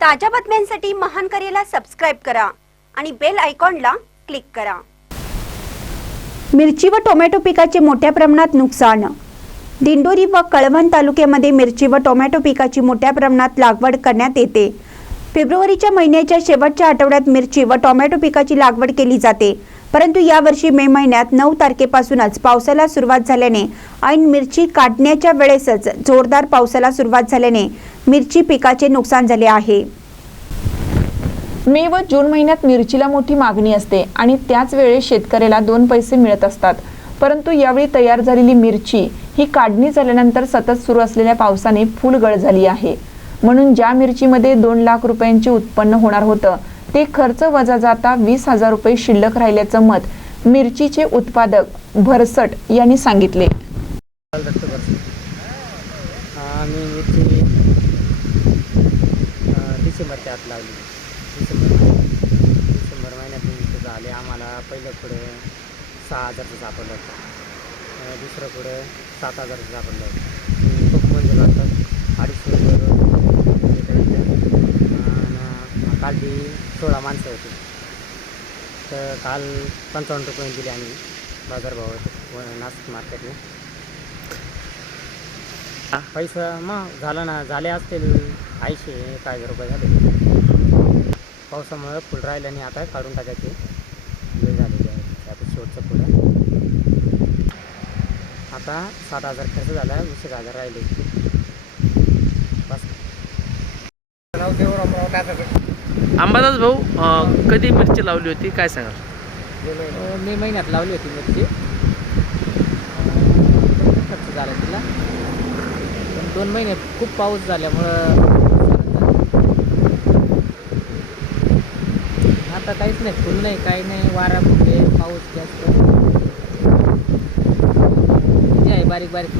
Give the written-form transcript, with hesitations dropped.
ताज्या बातम्यांसाठी महान करेला सबस्क्राइब करा आणि बेल आयकॉनला क्लिक करा। मिरची व टोमॅटो पिकाचे मोठ्या प्रमाणात नुकसान। दिंडोरी व कळवण तालुक्यामध्ये मिरची व टोमॅटो पिकाची मोठ्या प्रमाणात लागवड करण्यात येते। फेब्रुवारीच्या महिन्याच्या शेवटच्या आठवड्यात मिरची व टोमॅटो पिकाची लागवड केली जाते, परंतु यावर्षी मे महिन्यात 9 तारखेपासूनच पावसाला सुरुवात झाल्याने ऐन मिरची काढण्याच्या वेळेसच जोरदार पावसाला सुरुवात झाल्याने मिरची पिकाचे नुकसान झाले आहे। मे व जून महिन्यात मिरचीला मोठी मागणी असते आणि त्याच वेळी शेतकऱ्याला 2 पैसे मिळत असतात, परंतु यावेळी तयार झालेली मिरची ही काढणी झाल्यानंतर सतत सुरू असलेल्या पावसाने फुलगळ झाली आहे। म्हणून ज्या मिरचीमध्ये 2 लाख रुपयांचे उत्पन्न होणार होतं ते खर्च वजा जाता 20,000 रुपये शिल्लक राहिल्याचं मत मिरचीचे उत्पादक भरसट यांनी सांगितले। आम्ही मिरची डिसेंबरच्या आत लावली। डिसेंबर महिन्यात मिरची झाले। आम्हाला पहिलं पुढे 6,000चं सापडलं होतं, दुसरं पुढे 7,000चं सापडलं होतं। खूप म्हणजे वाटतं 250 कालची 16 माणसं होती, तर काल 55 रुपये दिले आम्ही बाजारभाव नाशिक मार्केटने। पैसा मग झाला ना, झाले असतील 80-1,000 रुपये झाले। पावसामुळे फुल राहिलं आणि आता काढून टाकायचे वेळ झालेली आहे। आता शेवटचं फुलं आता 7,000 खर्च झाला, 20,000 राहिले बस। अंबादास भाऊ, कधी मिरची लावली होती काय सांगाल? मे महिन्यात लावली होती मिरची। खर्च झाला तिला, पण 2 महिन्यात खूप पाऊस झाल्यामुळं आता काहीच नाही, फुल नाही, काही नाही, वारा फुटे, पाऊस जास्त जे आहे बारीक बारीक